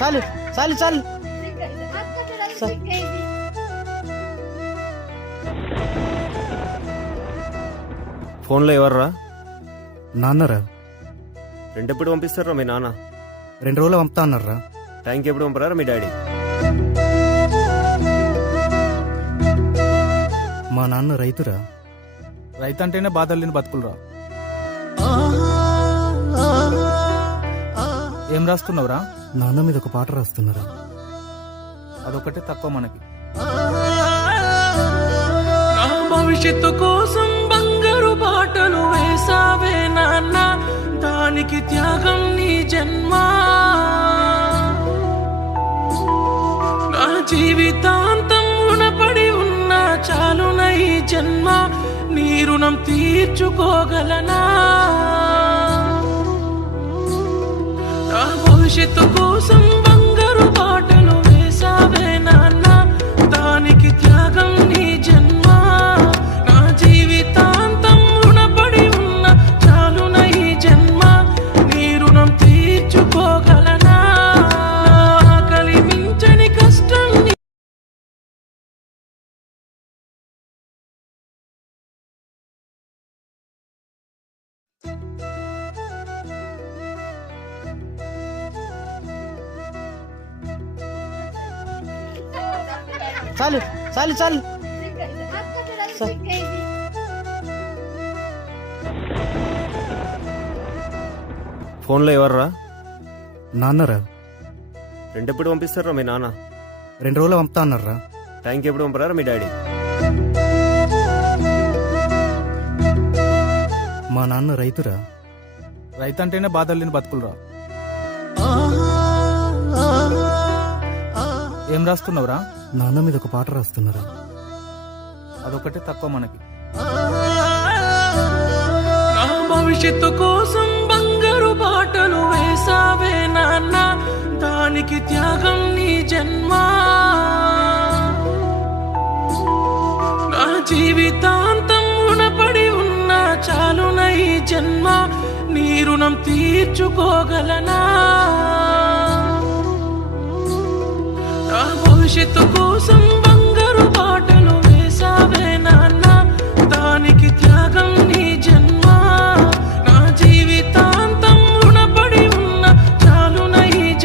చాలు చాలు చాలు. ఫోన్లో ఎవర్రా? నాన్నరా రెంట్ ఎప్పుడు పంపిస్తారా మీ నాన్న? 2 రోజులు పంపుతా అన్నారా. ట్యాంక్ ఎప్పుడు పంపరారా మీ డాడీ? మా నాన్న రైతురా. రైతు అంటేనే బాధలు లేని బతుకులురా. ఏం రాస్తున్నావురా? నాన్న మీద ఒక పాట రాస్తున్నారా. అదొకటే తక్కువ మనకి. నా భవిష్యత్తు కోసం బంగారు బాటలు వేసావే నాన్న, దానికి త్యాగం నీ జన్మ. నా జీవితాంతం రుణపడి ఉన్న చాలున ఈ జన్మ, నీ రుణం తీర్చుకోగలనా? నా భవిష్యత్తు కోసం బంగారు బాటలు వేసావే నాన్న, దానికి త్యాగం నీ జన్మ. నా జీవితాంతం రుణపడి ఉన్న చాలున ఈ జన్మ, నీ రుణం తీర్చుకోగలనా? ఆకలి మించని కష్టం నీ చాలు చాలు చాలు. ఫోన్లో ఎవర్రా? నాన్నరా రెంట్ ఎప్పుడు పంపిస్తారా మీ నాన్న? 2 రోజులు పంపుతా అన్నారా. ట్యాంక్ ఎప్పుడు పంపరారా మీ డాడీ? మా నాన్న రైతురా. రైతు అంటేనే బాధలు లేని బతుకులురా. ఏం రాస్తున్నావురా? నాన్న మీద ఒక పాట రాస్తున్నారా. అదొకటే తక్కువ మనకి. నా భవిష్యత్తు కోసం బంగారు బాటలు వేసావే నాన్న, దానికి త్యాగం నీ జన్మ. నా జీవితాంతం రుణపడి ఉన్న చాలున ఈ జన్మ, నీ రుణం తీర్చుకోగలనా? నా భవిష్యత్తు